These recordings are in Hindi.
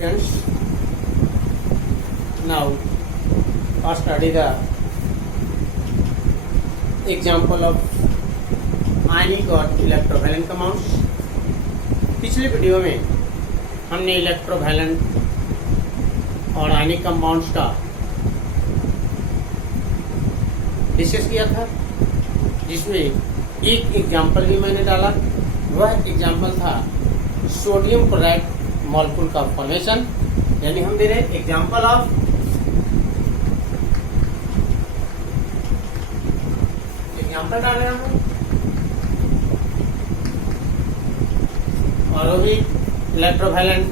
Friends, now let's study the example of ionic और इलेक्ट्रोवैलेंट कंपाउंड्स। पिछले वीडियो में हमने इलेक्ट्रोवैलेंट और आयनिक कंपाउंड्स का डिस्कस किया था, जिसमें एक एग्जाम्पल भी मैंने डाला। वह एग्जाम्पल था सोडियम क्लोराइड मॉलिक्यूल का फॉर्मेशन, यानी हम दे रहे एग्जाम्पल ऑफ एग्जाम्पल डाल रहे हैं और वो भी इलेक्ट्रोवैलेंट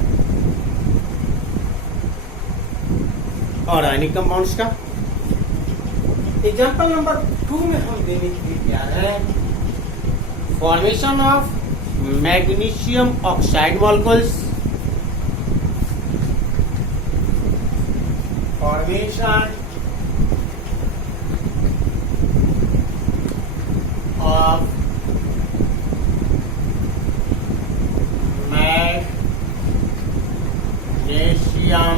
और आयनिक कंपाउंड्स का। एग्जाम्पल नंबर 2 में हम देने के लिए तैयार है formation of magnesium oxide molecules. Formation of magnesium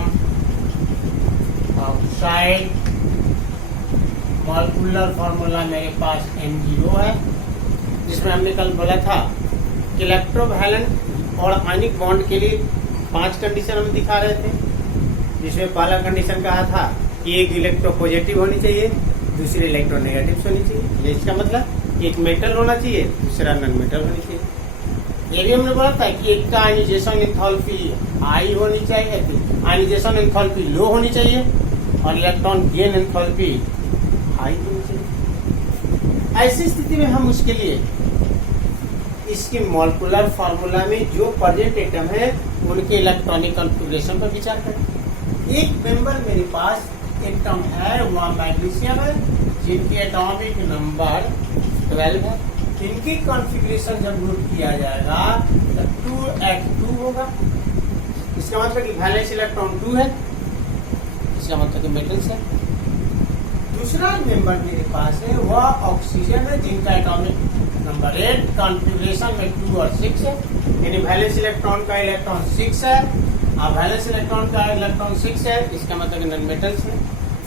oxide molecular formula मेरे पास M0 है, जिसमें हमने कल बोला था कि इलेक्ट्रोवैलेंट और आयनिक बॉन्ड के लिए 5 कंडीशन हम दिखा रहे थे। जिसमें पहला कंडीशन कहा था कि एक इलेक्ट्रो पॉजिटिव होनी चाहिए, दूसरी इलेक्ट्रो नेगेटिव होनी चाहिए। इसका मतलब एक मेटल होना चाहिए, दूसरा नॉन मेटल होनी चाहिए। ये भी हमने बोला था कि एक का आयनाइजेशन एंथैल्पी हाई होनी चाहिए, आयनाइजेशन एंथैल्पी लो होनी चाहिए और इलेक्ट्रॉन गेन एंथैल्पी हाई होनी चाहिए। ऐसी स्थिति में हम उसके लिए इसके मॉलिक्यूलर फार्मूला में जो प्रेजेंट एटम है उनके इलेक्ट्रॉनिक कॉन्फ़िगरेशन पर विचार करें। एक मेंबर मेरे पास एटम है, वह मैग्नीशियम है, जिनकी एटॉमिक नंबर 12 है। इनकी कॉन्फ़िगरेशन जब नोट किया जाएगा तो 2s2 होगा। इसका मतलब कि वैलेंस इलेक्ट्रॉन 2 है, इसका मतलब कि मेटल्स है। दूसरा मेंबर मेरे पास है वह ऑक्सीजन है, जिनका एटॉमिक नंबर 8 कॉन्फ़िगरेशन में 2 और 6 है, यानी वैलेंस इलेक्ट्रॉन का इलेक्ट्रॉन 6 है और वैलेंस इलेक्ट्रॉन का इलेक्ट्रॉन 6 है, इसका मतलब नॉन मेटल्स है।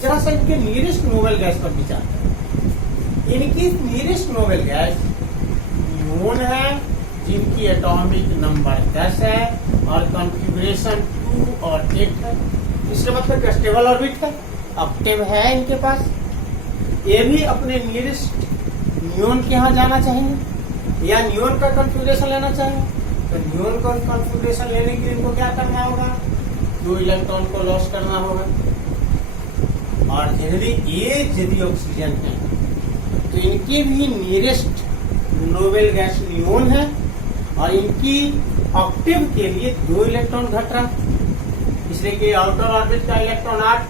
जरा सा इनके नियरेस्ट नोबेल गैस पर विचार करें। इनकी नियरेस्ट नोबेल गैस नियोन है, जिनकी एटॉमिक नंबर 10 है और कॉन्फ़िगरेशन 2 और 8 है। इसका मतलब स्टेबल ऑर्बिट है, ऑक्टेव है इनके पास। ये भी अपने नियरेस्ट नियोन के यहाँ जाना चाहेंगे या नियोन का कॉन्फ़िगरेशन लेना चाहेंगे। तो नियोन का कॉन्फ़िगरेशन लेने के लिए इनको क्या करना होगा? 2 इलेक्ट्रॉन को लॉस करना होगा। और जनरली ये यदि ऑक्सीजन है तो इनके भी नियरेस्ट नोबेल गैस नियोन है और इनकी ऑक्टेव के लिए 2 इलेक्ट्रॉन घट रहा, इसलिए कि आउटर ऑर्बिट का इलेक्ट्रॉन 8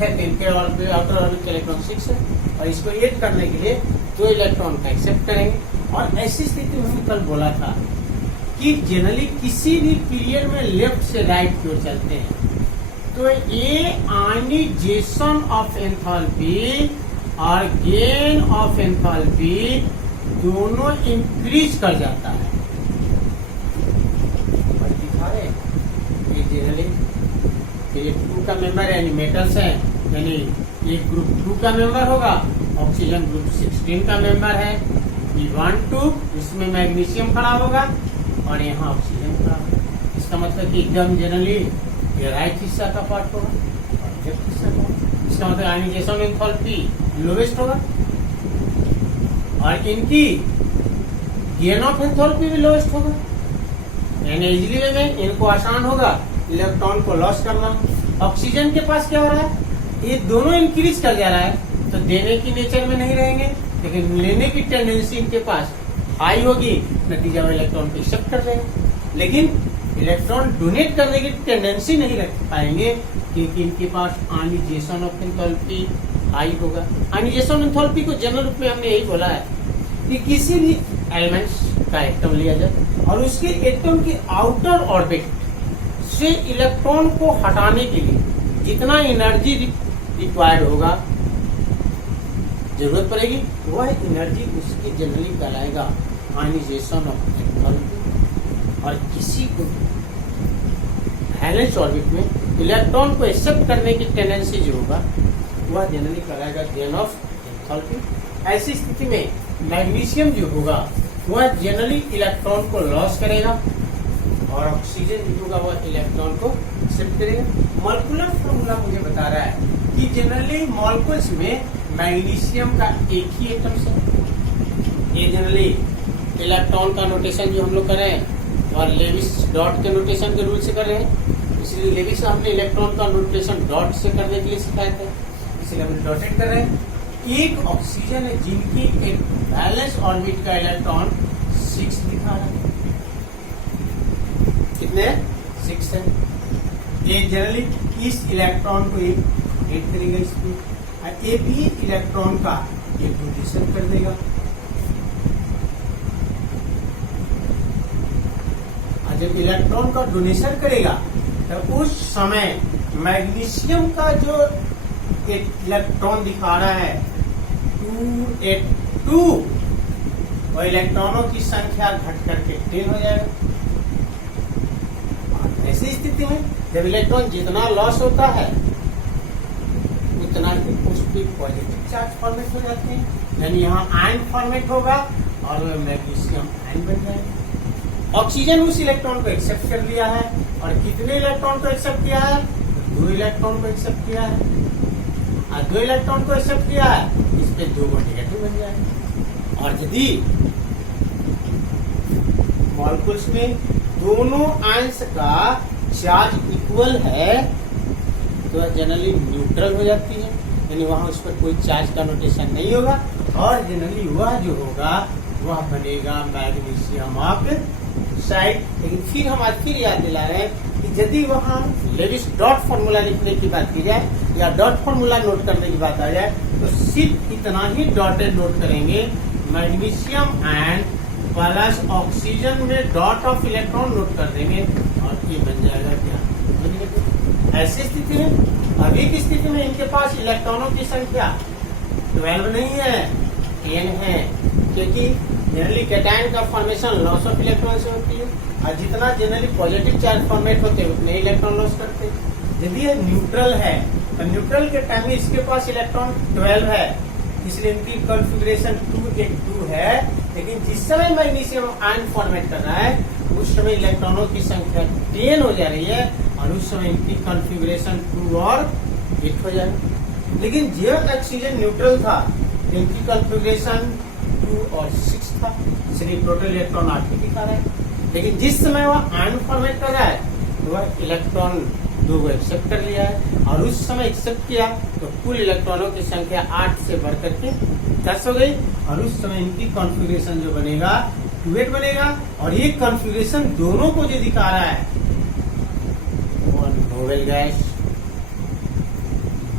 है, तो इनके आउटर ऑर्बिट का इलेक्ट्रॉन 6 है और इसको 8 करने के लिए 2 इलेक्ट्रॉन का एक्सेप्ट करेंगे। और ऐसी स्थिति में हम कल बोला था कि जनरली किसी भी पीरियड में लेफ्ट से राइट की ओर चलते हैं तो ये आयनाइजेशन ऑफ एंथैल्पी और गेन ऑफ एंथैल्पी दोनों इंक्रीज कर जाता है। दिखा रहे ये जनरली ये 2 का मेंबर यानी मेटल्स है, यानी एक ग्रुप 2 का मेंबर होगा, ऑक्सीजन ग्रुप 16 का मेंबर है। E12 इसमें मैग्नीशियम खड़ा होगा और यहाँ ऑक्सीजन खड़ा होगा। इसका मतलब कि एकदम जनरली ये राइट हिस्सा का पार्ट होगा और लेफ्ट हिस्सा का। इसका मतलब आयनाइजेशन एंथैल्पी लोवेस्ट होगा और इनकी गेन ऑफ एंथैल्पी भी लोवेस्ट होगा, यानी इजीली वे में इनको आसान होगा इलेक्ट्रॉन को लॉस करना। ऑक्सीजन के पास क्या हो रहा है? ये दोनों इंक्रीज कर जा रहा है, तो देने की नेचर में नहीं रहेंगे, लेकिन लेने की टेंडेंसी इनके पास हाई होगी, नतीजा में इलेक्ट्रॉन को एक्सेप्ट कर देंगे। लेकिन इलेक्ट्रॉन डोनेट करने की टेंडेंसी नहीं रख पाएंगे क्योंकि इनके पास आयनाइजेशन ऑफ एंथैल्पी हाई होगा। आयनाइजेशन एंथैल्पी को जनरल रूप में हमने यही बोला है कि किसी भी एलिमेंट्स का एटम लिया जाए और उसके एटम की आउटर ऑर्बिट से इलेक्ट्रॉन को हटाने के लिए जितना एनर्जी रिक्वायर्ड होगा, जरूरत पड़ेगी, वह एनर्जी उसकी जनरली कहलाएगा आयनाइजेशन ऑफ एटॉम। और किसी को वैलेंस ऑर्बिट में इलेक्ट्रॉन को एक्सेप्ट करने की टेंडेंसी जो होगा वह जनरली कहलाएगा गेन ऑफ एंथैल्पी। ऐसी स्थिति में मैग्नीशियम जो होगा वह जनरली इलेक्ट्रॉन को लॉस करेगा और ऑक्सीजन जो होगा वह इलेक्ट्रॉन को एक्सेप्ट करेगा। मॉलिक्यूलर फॉर्मूला मुझे बता रहा है कि जनरली मॉलिक्यूल्स में मैग्नीशियम का एक ही एटम्स है। ये जनरली इलेक्ट्रॉन का नोटेशन जो हम लोग कर रहे हैं और लेविस डॉट के नोटेशन के रूल से कर रहे हैं, इसलिए लेविस हमने इलेक्ट्रॉन का नोटेशन डॉट से करने के लिए सिखाया था, इसलिए हम डॉटेड कर रहे हैं। एक ऑक्सीजन है जिनकी एक बैलेंस ऑर्बिट का इलेक्ट्रॉन 6 दिखा रहा है। कितने 6 है। ये जनरली इस इलेक्ट्रॉन को एक हिट करेगा इसमें, ये भी इलेक्ट्रॉन का एक डोनेशन कर देगा। जब इलेक्ट्रॉन का डोनेशन करेगा तो उस समय मैग्नीशियम का जो एक इलेक्ट्रॉन दिखा रहा है 282, और इलेक्ट्रॉनों की संख्या घट करके 10 हो जाएगा। ऐसी स्थिति में जब इलेक्ट्रॉन जितना लॉस होता है उतना ही पॉजिटिव चार्ज फॉर्मेट हो जाते हैं, यानी यहाँ आयन फॉर्मेट होगा और मैग्नीशियम आयन बन जाएगा। ऑक्सीजन उस इलेक्ट्रॉन को एक्सेप्ट कर लिया है, और कितने इलेक्ट्रॉन को एक्सेप्ट किया है? 2 इलेक्ट्रॉन को एक्सेप्ट किया है, और 2 इलेक्ट्रॉन को एक्सेप्ट किया है, इस पे 2 नेगेटिव बन जाएगा। और यदि मॉलिक्यूल्स में दोनों आयंस का चार्ज इक्वल है तो जनरली न्यूट्रल हो जाती है, यानी वहां उस पर कोई चार्ज का नोटेशन नहीं होगा, और जनरली वह जो होगा वह बनेगा मैग्नीशियम ऑक्साइड। लेकिन फिर हम आज फिर याद दिला रहे हैं कि यदि वहां लेविस डॉट फॉर्मूला लिखने की बात की जाए या डॉट फॉर्मूला नोट करने की बात आ जाए तो सिर्फ इतना ही डॉटेड नोट करेंगे, मैग्नीशियम एंड प्लस ऑक्सीजन में डॉट ऑफ इलेक्ट्रॉन नोट कर देंगे और ये बन जाएगा क्या। ऐसी स्थिति में अभी की स्थिति में इनके पास इलेक्ट्रॉनों की संख्या 12 नहीं है, 10 है, क्योंकि जनरली कैटायन का फॉर्मेशन लॉस ऑफ इलेक्ट्रॉन से होती है, और जितना जनरली पॉजिटिव चार्ज फॉर्मेट होते हैं उतने इलेक्ट्रॉन लॉस करते हैं। यदि ये न्यूट्रल है तो न्यूट्रल के टाइम में इसके पास इलेक्ट्रॉन 12 है, इसलिए इनकी कॉन्फ़िगरेशन 282 है। लेकिन जिस समय मैग्नीशियम आयन फॉर्मेट कर रहा है उस समय इलेक्ट्रॉनों की संख्या 10 हो जा रही है, और उस समय इनकी कॉन्फ़िगरेशन 2 और 8 हो जाएगी। लेकिन जब ऑक्सीजन न्यूट्रल था इनकी कॉन्फ़िगरेशन 2 और 6 था, इसलिए टोटल इलेक्ट्रॉन 8 दिखा रहा है। लेकिन जिस समय वह आयन फॉर्मेट कर रहा है तो वह इलेक्ट्रॉन 2 को एक्सेप्ट कर लिया है, और उस समय एक्सेप्ट किया तो कुल इलेक्ट्रॉनों की संख्या 8 से बढ़कर के 10 हो गई, और उस समय इनकी कॉन्फ़िगरेशन जो बनेगा 2 बनेगा। और ये कॉन्फ़िगरेशन दोनों को जो दिखा रहा है वो नोबेल गैस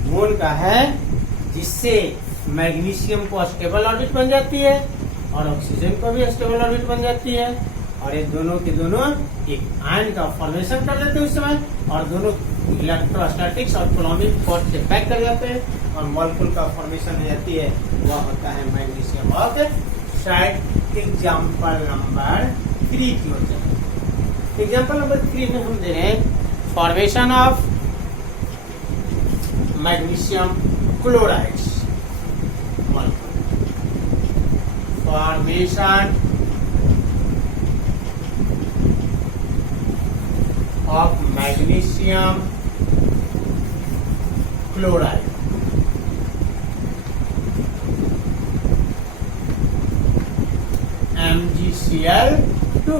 मून का है, जिससे मैग्नीशियम को स्टेबल ऑर्बिट बन जाती है और ऑक्सीजन को भी स्टेबल ऑर्बिट बन जाती है, और ये दोनों के दोनों एक आयन का फॉर्मेशन कर देते हैं उस समय, और दोनों इलेक्ट्रोस्टैटिक्स और कूलॉमिक फोर्स से पैक कर जाते हैं, और मॉलिक्यूल का फॉर्मेशन हो जाती है, वह होता है मैग्नीशियम ऑक्साइड। एग्जाम्पल नंबर 3 की ओर चलते। एग्जाम्पल नंबर 3 में हम दे रहे हैं formation of magnesium chlorides. Formation of magnesium chloride. MgCl2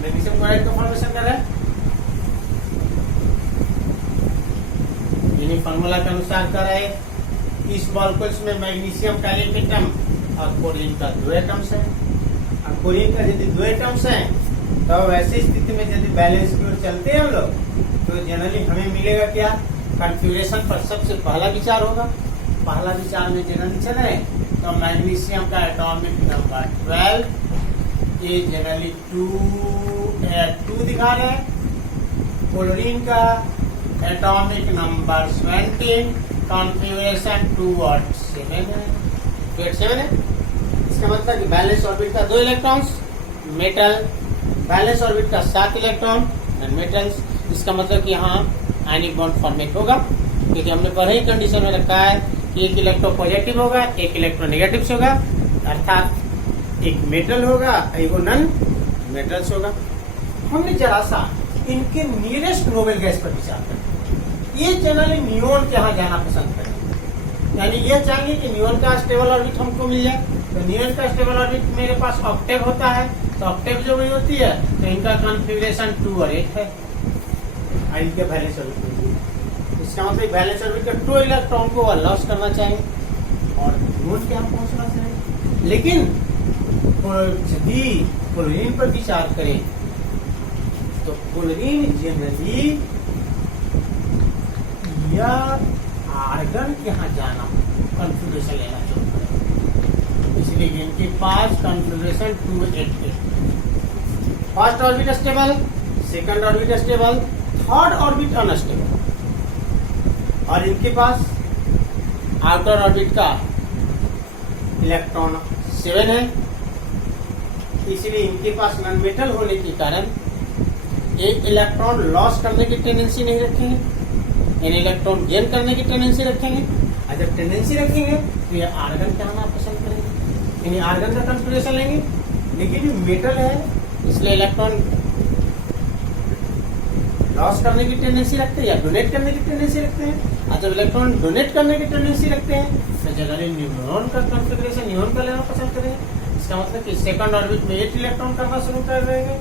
magnesium chloride का फॉर्मेशन कर रहा है, यानी फॉर्मूला के अनुसार कर रहा है। इस मॉलिक्यूल्स में मैग्नीशियम का एक एटम और क्लोरीन का 2 एटम्स है। क्लोरीन का यदि 2 एटम्स हैं तो वैसी स्थिति में यदि बैलेंस की ओर चलते हैं हम लोग तो जनरली हमें मिलेगा क्या, कॉन्फ़िगरेशन पर सबसे पहला विचार होगा। पहला विचार में जनरली चले तो मैग्नीशियम का एटॉमिक नंबर 12, ये जनरली 2 दिखा रहे हैं। क्लोरीन का एटॉमिक नंबर 17, कॉन्फ़िगरेशन 2 और 7 है, 2 और 7 है। इसका मतलब कि बैलेंस ऑर्बिट का 2 इलेक्ट्रॉन्स, मेटल बैलेंस ऑर्बिट का 7 इलेक्ट्रॉन नॉन मेटल्स। इसका मतलब कि यहाँ आयनिक बॉन्ड फॉर्मेट होगा, क्योंकि हमने पहले ही कंडीशन में रखा है कि एक इलेक्ट्रो पॉजिटिव होगा, एक इलेक्ट्रो नेगेटिव होगा, अर्थात एक मेटल होगा, एक नॉन मेटल्स होगा। हमने जरा सा इनके नियरेस्ट नोबेल गैस पर विचार करें। ये जनरली नियोन के यहाँ जाना पसंद करें, यानी ये चाहेंगे कि नियोन का स्टेबल ऑर्बिट हमको मिल जाए। तो नियोन का स्टेबल ऑर्बिट मेरे पास ऑक्टेव होता है, तो ऑक्टेव जो भी होती है तो इनका कॉन्फ़िगरेशन 2 और 8 है। इनके बैलेंस ऑर्बिट, इसका मतलब बैलेंस ऑर्बिट का 2 इलेक्ट्रॉन को लॉस करना चाहिए और नियोन के यहाँ पहुंचना चाहिए। लेकिन यदि क्लोरीन पर विचार करें तो क्लोरीन जनरली या आर्गन के यहाँ जाना कॉन्फ़िगरेशन लेना चाहता है, इसलिए इनके पास कॉन्फ़िगरेशन 2, 8 है। First orbit stable, second orbit stable, third orbit unstable, और इनके पास आउटर ऑर्बिट का इलेक्ट्रॉन 7 है। इसलिए इनके पास नॉन मेटल होने के कारण एक इलेक्ट्रॉन लॉस करने की टेंडेंसी नहीं रखेंगे, यानी इलेक्ट्रॉन गेन करने की टेंडेंसी रखेंगे। और जब टेंडेंसी रखेंगे तो ये आर्गन का आना पसंद करेंगे, यानी आर्गन का कॉन्फ़िगरेशन लेंगे। लेकिन ये मेटल है, इसलिए इलेक्ट्रॉन लॉस करने की टेंडेंसी रखते हैं या डोनेट करने की टेंडेंसी रखते हैं। और जब इलेक्ट्रॉन डोनेट करने की टेंडेंसी रखते हैं तो जनरली न्यूट्रॉन का कॉन्फ़िगरेशन नियोन का लेना पसंद करेंगे। इसका मतलब कि सेकंड ऑर्बिट में 8 इलेक्ट्रॉन करना शुरू कर देंगे,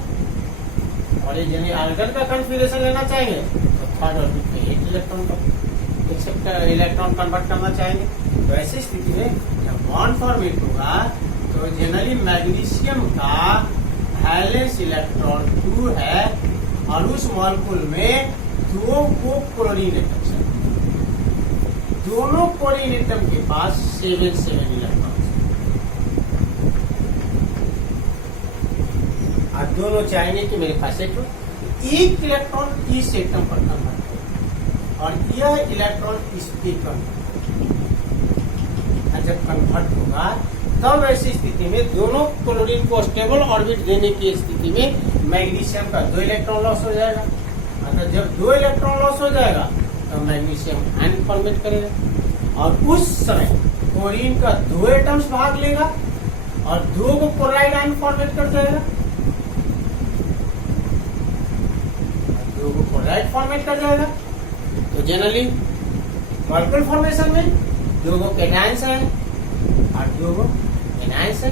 और ये यदि आर्गन का कॉन्फ़िगरेशन लेना चाहेंगे तो थर्ड ऑर्बिट में 8 इलेक्ट्रॉन कन्वर्ट करना चाहेंगे। तो ऐसी स्थिति में जब बॉन्ड फॉर्मेट होगा तो जनरली मैग्नीशियम का वैलेंस इलेक्ट्रॉन 2 है, और उस मॉलिक्यूल में 2 को क्लोरीन एटम्स है। दोनों क्लोरीन एटम के पास 7 इलेक्ट्रॉन, और दोनों चाहेंगे कि मेरे पास एक इलेक्ट्रॉन इस एटम पर कन्वर्ट हो, और यह इलेक्ट्रॉन इस पे कन्वर्ट। जब कन्वर्ट होगा तब ऐसी स्थिति में दोनों क्लोरीन को स्टेबल ऑर्बिट देने की स्थिति में मैग्नीशियम का 2 इलेक्ट्रॉन लॉस हो जाएगा। अगर जब 2 इलेक्ट्रॉन लॉस हो जाएगा तो मैग्नीशियम आयन फॉर्मेट करेगा, और उस समय क्लोरीन का 2 एटम्स भाग लेगा और 2 को क्लोराइड आयन फॉर्मेट कर जाएगा, क्लोराइड फॉर्मेट कर जाएगा। तो जनरली मॉलिक्यूल फॉर्मेशन में 2 कैटायंस हैं और 2 एनायंस है,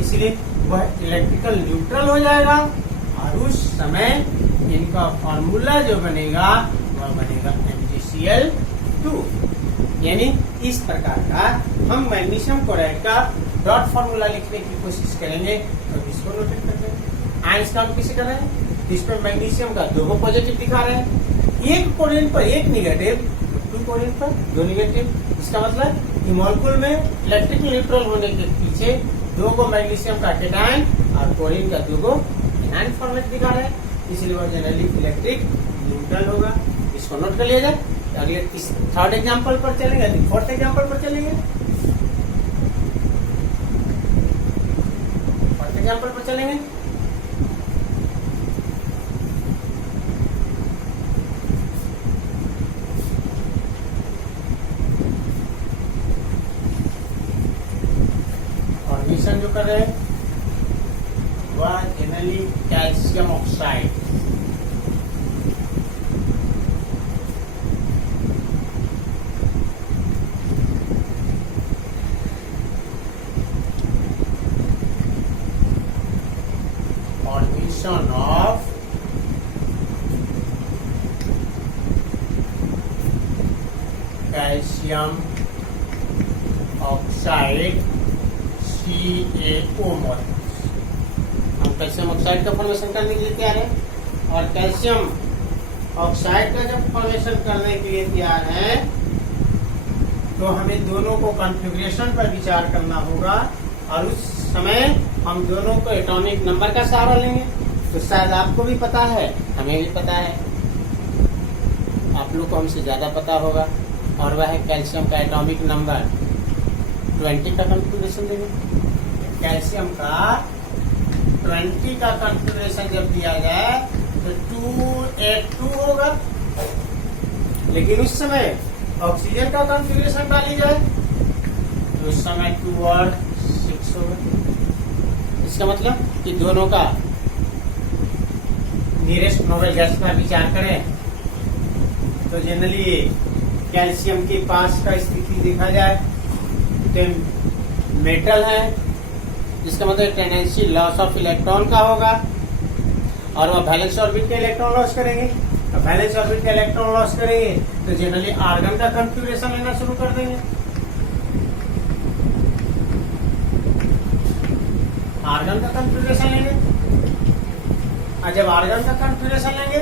इसलिए वह इलेक्ट्रिकल न्यूट्रल हो जाएगा, और उस समय इनका फॉर्मूला जो बनेगा वह बनेगा MgCl2। यानी इस प्रकार का हम मैग्नीशियम क्लोराइड का डॉट फॉर्मूला लिखने की कोशिश करेंगे। तो इसको नोटेट करते हैं। आयंस का किसे कर रहे हैं, इसमें मैग्नीशियम का 2 पॉजिटिव दिखा रहे हैं, एक क्लोरीन पर 1 निगेटिव, 2 क्लोरीन पर 2 निगेटिव। इसका मतलब कि मॉलिक्यूल में इलेक्ट्रिक न्यूट्रल होने के पीछे 2 मैग्नीशियम का कैटायन और क्लोरीन का 2 एनायन फॉर्मेट दिखा रहे हैं, इसलिए वह जनरली इलेक्ट्रिक न्यूट्रल होगा। इसको नोट कर लिया जाए। अगले थर्ड एग्जाम्पल पर चलेंगे, फोर्थ एग्जाम्पल पर चलेंगे। फोर्थ एग्जाम्पल पर चलेंगे। फॉर्मेशन जो कर रहे हैं वह generally calcium oxide, formation of calcium oxide CaO molecules. हम कैल्शियम ऑक्साइड का फॉर्मेशन करने के लिए तैयार है, और कैल्शियम ऑक्साइड का जब फॉर्मेशन करने के लिए तैयार है तो हमें दोनों को कॉन्फ़िगरेशन पर विचार करना होगा, और उस समय हम दोनों को एटॉमिक नंबर का सहारा लेंगे। तो शायद आपको भी पता है, हमें भी पता है, आप लोग को हमसे ज्यादा पता होगा, और वह है कैल्शियम का एटॉमिक नंबर 20 का कॉन्फ़िगरेशन देंगे। कैल्शियम का 20 का कॉन्फ़िगरेशन जब दिया जाए तो 282 होगा, लेकिन उस समय ऑक्सीजन का कॉन्फ़िगरेशन डाली जाए तो उस समय 2 और 6 होगा। इसका मतलब कि दोनों का नियरेस्ट नोबेल गैस का विचार करें तो जनरली कैल्शियम के पास का स्थिति देखा जाए तो मेटल है, जिसका मतलब टेंडेंसी लॉस ऑफ इलेक्ट्रॉन का होगा और वह वैलेंस ऑर्बिट के इलेक्ट्रॉन लॉस करेंगे। और वैलेंस ऑर्बिट के इलेक्ट्रॉन लॉस करेंगे तो जनरली आर्गन का कॉन्फ़िगरेशन लेना शुरू कर देंगे। आर्गन का कॉन्फ़िगरेशन लेंगे और जब आर्गन का कॉन्फ़िगरेशन लेंगे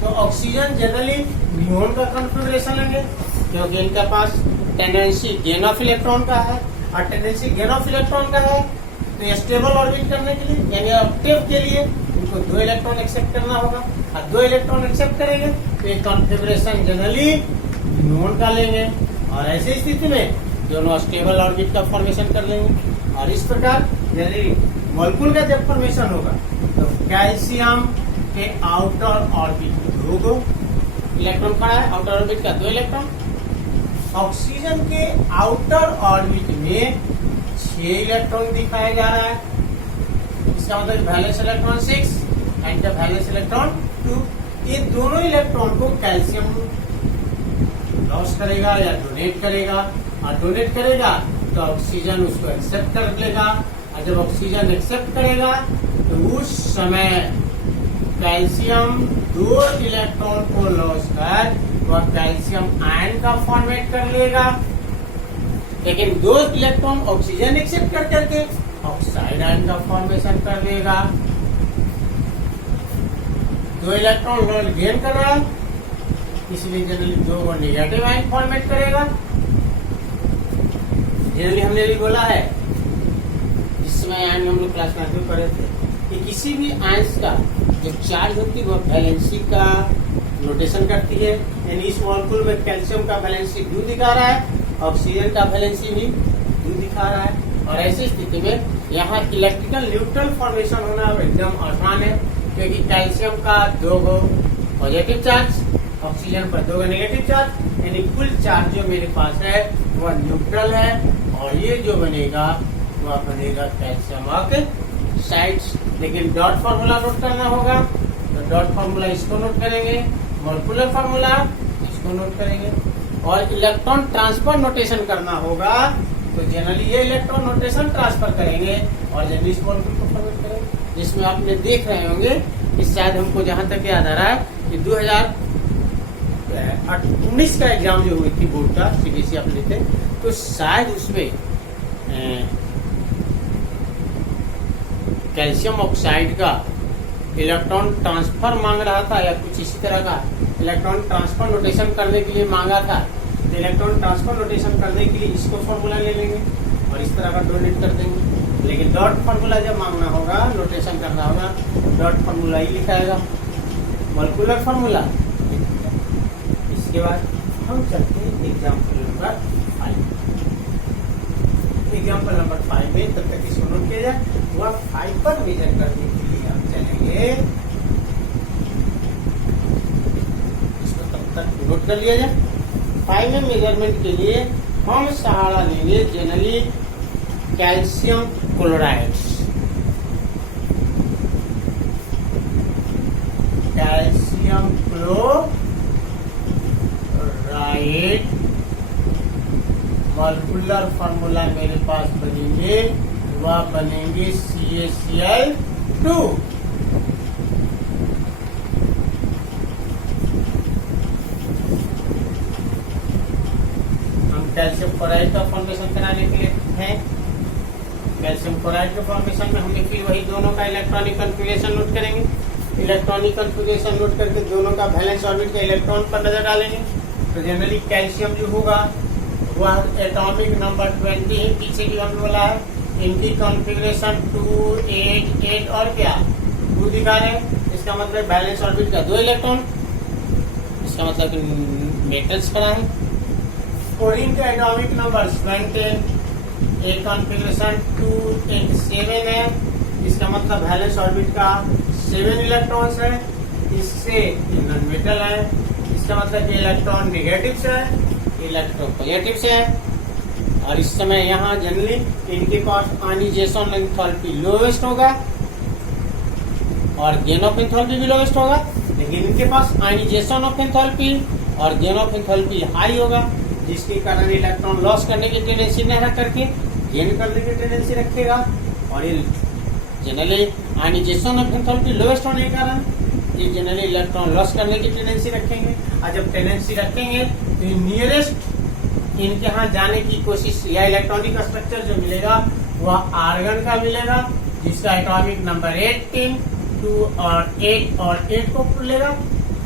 तो ऑक्सीजन जनरली न्यून का कॉन्फ़िगरेशन लेंगे, क्योंकि इनके पास टेंडेंसी गेन ऑफ इलेक्ट्रॉन का है और टेंडेंसी गेन ऑफ इलेक्ट्रॉन का है तो स्टेबल ऑर्बिट करने के लिए यानी ऑक्टेव के लिए उनको 2 इलेक्ट्रॉन एक्सेप्ट करना होगा और 2 इलेक्ट्रॉन एक्सेप्ट करेंगे तो ये कॉन्फ़िगरेशन जनरली न्यून का लेंगे और ऐसी स्थिति में दोनों स्टेबल ऑर्बिट का फॉर्मेशन कर लेंगे। और इस प्रकार जनरली मॉलिक्यूल का जब फॉर्मेशन होगा तो कैल्शियम के आउटर ऑर्बिट 2 इलेक्ट्रॉन खड़ा है, आउटर ऑर्बिट का 2 इलेक्ट्रॉन। ऑक्सीजन के आउटर ऑर्बिट में 6 इलेक्ट्रॉन दिखाया जा रहा है, इसका मतलब valence electron 6 and the valence electron 2। ये दोनों इलेक्ट्रॉन को कैल्शियम लॉस करेगा या डोनेट करेगा और डोनेट करेगा तो ऑक्सीजन उसको एक्सेप्ट कर लेगा और जब ऑक्सीजन एक्सेप्ट करेगा तो उस समय कैल्शियम 2 इलेक्ट्रॉन को लॉस कर वह कैल्शियम आयन का फॉर्मेट कर लेगा, लेकिन 2 इलेक्ट्रॉन ऑक्सीजन एक्सेप्ट कर करके ऑक्साइड आयन का फॉर्मेशन कर देगा। 2 इलेक्ट्रॉन गेन कर रहा है इसलिए जनरली 2 नेगेटिव आयन फॉर्मेट करेगा। जनरली हमने भी बोला है जिसमें आयन हम लोग क्लास में पढ़े थे कि किसी भी आयंस का जो चार्ज होती है वह वैलेंसी का नोटेशन करती है, यानी इस मॉलिक्यूल में कैल्शियम का वैलेंसी 2 दिखा रहा है, ऑक्सीजन का वैलेंसी भी 2 दिखा रहा है। और ऐसी स्थिति में यहाँ इलेक्ट्रिकल न्यूट्रल फॉर्मेशन होना एकदम आसान है, क्योंकि कैल्शियम का 2 पॉजिटिव चार्ज, ऑक्सीजन पर 2 नेगेटिव चार्ज, यानी कुल चार्ज जो मेरे पास है वह न्यूट्रल है और ये जो बनेगा वह बनेगा कैल्शियम ऑक्साइड्स। लेकिन डॉट फॉर्मूला नोट करना होगा तो डॉट फॉर्मूला इसको नोट करेंगे, मॉलिक्यूलर फॉर्मूला इसको नोट करेंगे और इलेक्ट्रॉन ट्रांसफर नोटेशन करना होगा तो जनरली ये इलेक्ट्रॉन नोटेशन ट्रांसफर करेंगे और जनरली इस मॉलिक्यूल को फॉर्मेट करेंगे, जिसमें आपने देख रहे होंगे कि शायद हमको जहां तक याद आ रहा है कि 2019 का एग्जाम जो हुई थी बोर्ड का सीबीएसई आप लेते तो शायद उसमें कैल्शियम ऑक्साइड का इलेक्ट्रॉन ट्रांसफर मांग रहा था या कुछ इसी तरह का इलेक्ट्रॉन ट्रांसफर नोटेशन करने के लिए मांगा था। तो इलेक्ट्रॉन ट्रांसफर नोटेशन करने के लिए इसको फॉर्मूला ले लेंगे और इस तरह का डोनेट कर देंगे। लेकिन डॉट फॉर्मूला जब मांगना होगा, नोटेशन करना होगा, डॉट फॉर्मूला ही लिखाएगा, मॉलिक्यूलर फॉर्मूला। इसके बाद हम चलते हैं एग्जाम्पल नंबर 5। एग्जाम्पल नंबर 5 में तब तक इसको नोट किया जाए, वह 5 पर मेजर करने के लिए हम चलेंगे, इसको तब तक नोट कर लिया जाए। 5 में मेजरमेंट के लिए हम सहारा लेंगे generally calcium chloride, calcium chloride molecular formula मेरे पास बनेंगे, वह बनेंगे CaCl2। हम कैल्शियम क्लोराइड का फॉर्मेशन कराने के लिए हैं। कैल्शियम क्लोराइड के फॉर्मेशन में हमने फिर वही दोनों का इलेक्ट्रॉनिक कॉन्फ़िगरेशन नोट करेंगे। इलेक्ट्रॉनिक कॉन्फ़िगरेशन नोट करके दोनों का वैलेंस ऑर्बिट के इलेक्ट्रॉन पर नजर डालेंगे। तो जनरली कैल्शियम जो होगा वह एटॉमिक नंबर 20 है, पीछे की हमने बोला है। इनकी कॉन्फ़िगरेशन 2, 8, 8 और क्या 2 दिखा रहे हैं। इसका मतलब वैलेंस ऑर्बिट का 2 इलेक्ट्रॉन, इसका मतलब मेटल्स खड़ा है। क्लोरीन का एटॉमिक नंबर 20, एक कॉन्फ़िगरेशन 287 है, इसका मतलब वैलेंस ऑर्बिट का 7 इलेक्ट्रॉन्स है, इससे नॉन मेटल है। इसका मतलब ये इलेक्ट्रॉन निगेटिव से है, इलेक्ट्रॉन पॉजिटिव से है। और इस समय यहाँ जनरली इनके पास आयनाइजेशन एंथैल्पी लोवेस्ट होगा और गेन ऑफ एंथैल्पी भी लोवेस्ट होगा, लेकिन इनके पास आयनाइजेशन ऑफ एंथैल्पी और गेन ऑफ एंथैल्पी हाई होगा, जिसके कारण इलेक्ट्रॉन लॉस करने की टेंडेंसी न रख करके गेन करने की टेंडेंसी रखेगा। और ये generally ionisation of enthalpy lowest होने के कारण ये जनरली इलेक्ट्रॉन लॉस करने की टेंडेंसी रखेंगे। और जब टेंडेंसी रखेंगे तो नियरेस्ट इनके यहाँ जाने की कोशिश या इलेक्ट्रॉनिक स्ट्रक्चर जो मिलेगा वह आर्गन का मिलेगा, जिसका एटॉमिक नंबर 18, 2 और 8 को लेगा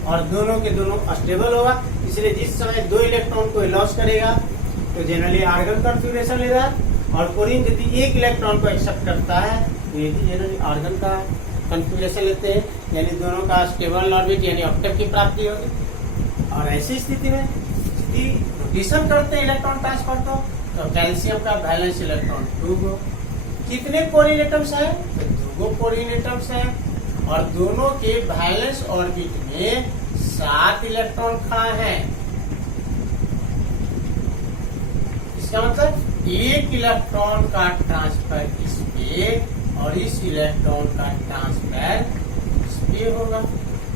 और दोनों के दोनों स्टेबल होगा। इसलिए जिस समय 2 इलेक्ट्रॉन को लॉस करेगा तो जनरली आर्गन कॉन्फ़िगरेशन लेगा, और क्लोरीन यदि 1 इलेक्ट्रॉन को एक्सेप्ट करता है तो ये भी जनरली आर्गन का कॉन्फ़िगरेशन लेते हैं, यानी दोनों का स्टेबल ऑर्बिट यानी ऑक्टेव की प्राप्ति होगी। और ऐसी स्थिति में यदि रोटेशन करते हैं इलेक्ट्रॉन ट्रांसफर को, तो कैल्शियम का वैलेंस इलेक्ट्रॉन 2 गो। कितने क्लोरीन एटम्स है? तो 2 गो क्लोरीन एटम्स है, और दोनों के वैलेंस ऑर्बिट में 7 इलेक्ट्रॉन खड़ा है। इसका मतलब 1 इलेक्ट्रॉन का ट्रांसफर इस पे और इस इलेक्ट्रॉन का ट्रांसफर इस पे होगा।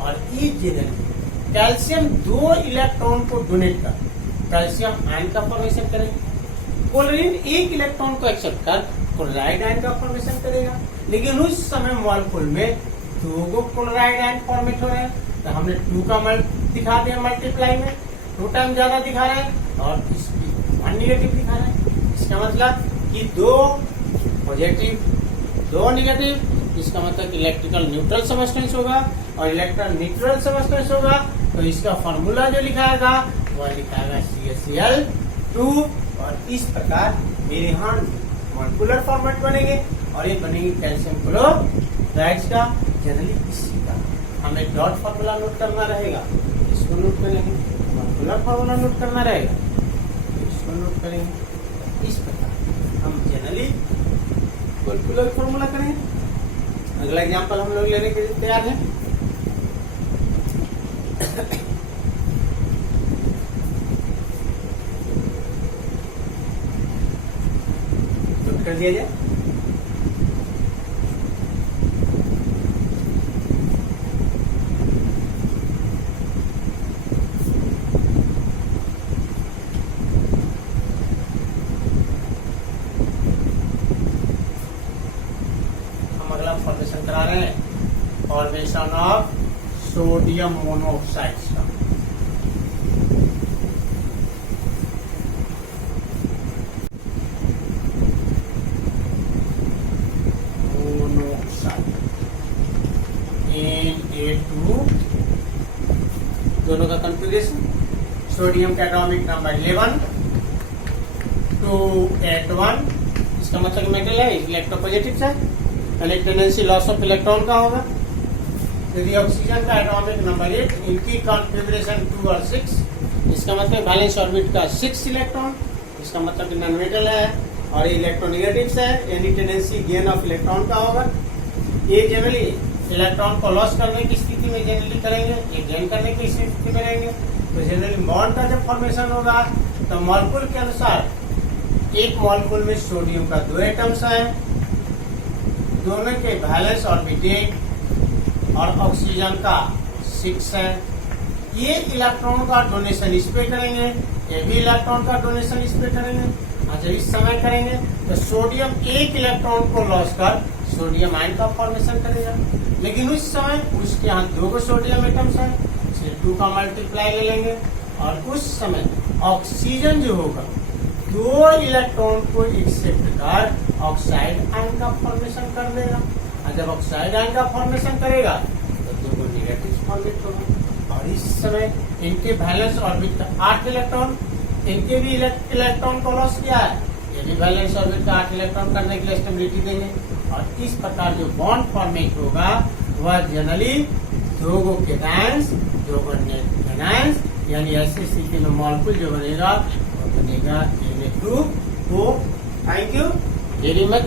और इस जनरली कैल्शियम 2 इलेक्ट्रॉन को डोनेट कर कैल्शियम आयन का फॉर्मेशन करेगा। क्लोरीन 1 इलेक्ट्रॉन को एक्सेप्ट कर क्लोराइड आयन का फॉर्मेशन करेगा, लेकिन उस समय मॉलिक्यूल में 2 गो क्लोराइड आयन फॉर्मेट हो रहे हैं, तो हमने 2 का दिखा दिया मल्टीप्लाई में, 2 टाइम ज्यादा दिखा रहे हैं और इसकी 1 निगेटिव दिखा रहे हैं। इसका मतलब कि 2 पॉजिटिव 2 निगेटिव, इसका मतलब इलेक्ट्रिकल न्यूट्रल सबस्टेंस होगा, और इलेक्ट्रॉन न्यूट्रल सबस्टेंस होगा तो इसका फॉर्मूला जो लिखाएगा वह लिखाएगा CaCl2। और इस प्रकार मेरे यहाँ मॉलिक्यूलर फॉर्मेट बनेंगे, और ये बनेंगे कैल्शियम क्लोराइड का। जनरली इसी का हमें डॉट फॉर्मूला नोट करना रहेगा, इसको नोट करेंगे। मॉलिक्यूलर फॉर्मूला नोट करना रहेगा, इसको नोट करेंगे। इस प्रकार हम जनरली मॉलिक्यूलर फॉर्मूला करेंगे। अगला एग्जांपल हम लोग लेने के लिए तैयार हैं। तो कर दिया जाए। फॉर्मेशन करा रहे हैं फॉर्मेशन ऑफ सोडियम मोनोऑक्साइड का। मोनोऑक्साइड Na2, दोनों का कॉन्फ़िगरेशन। सोडियम का एटॉमिक नंबर 11, 281, इसका मतलब मेटल है, इलेक्ट्रोपॉजिटिव है, टेंडेंसी लॉस ऑफ इलेक्ट्रॉन का होगा। यदि ऑक्सीजन का एटॉमिक नंबर 8, इनकी कॉन्फ़िगरेशन 2 और 6, इसका मतलब बैलेंस ऑर्बिट का 6 इलेक्ट्रॉन, इसका मतलब नॉन मेटल है और इलेक्ट्रोनेगेटिव है, यानी टेंडेंसी गेन ऑफ इलेक्ट्रॉन का होगा। ये जनरली इलेक्ट्रॉन को लॉस करने की स्थिति में जनरली करेंगे, ये गेन करने की स्थिति में करेंगे। तो जनरली बॉन्ड का जब फॉर्मेशन होगा तो मॉलिक्यूल के अनुसार एक मॉलिक्यूल में सोडियम का 2 एटम्स है, दोनों के बैलेंस ऑर्बिट 8 और ऑक्सीजन का 6 है। ये इलेक्ट्रॉन का डोनेशन इस पे करेंगे, ये भी इलेक्ट्रॉन का डोनेशन इस पे करेंगे। जब इस समय करेंगे तो सोडियम 1 इलेक्ट्रॉन को लॉस कर सोडियम आयन का फॉर्मेशन करेगा, लेकिन उस समय उसके यहाँ 2 गो सोडियम एटम्स है, इसलिए 2 का मल्टीप्लाई ले लेंगे। और उस समय ऑक्सीजन जो होगा 2 इलेक्ट्रॉन को एक्सेप्ट कर ऑक्साइड आयन का फॉर्मेशन कर देगा, और जब ऑक्साइड आयन का फॉर्मेशन करेगा तो 2 गो नेगेटिव फॉर्मेट होगा। और इस समय इनके बैलेंस ऑर्बिट का 8 इलेक्ट्रॉन, इनके भी इलेक्ट्रॉन को लॉस किया है, ये भी बैलेंस ऑर्बिट का 8 इलेक्ट्रॉन करने के लिए स्टेबिलिटी देंगे। और इस प्रकार जो बॉन्ड फॉर्मेट होगा वह जनरली 2 गो केटायंस 2 गो एनायंस, यानी ऐसी स्थिति में मॉलिक्यूल जो बनेगा वो बनेगा Na2O। Thank you very much.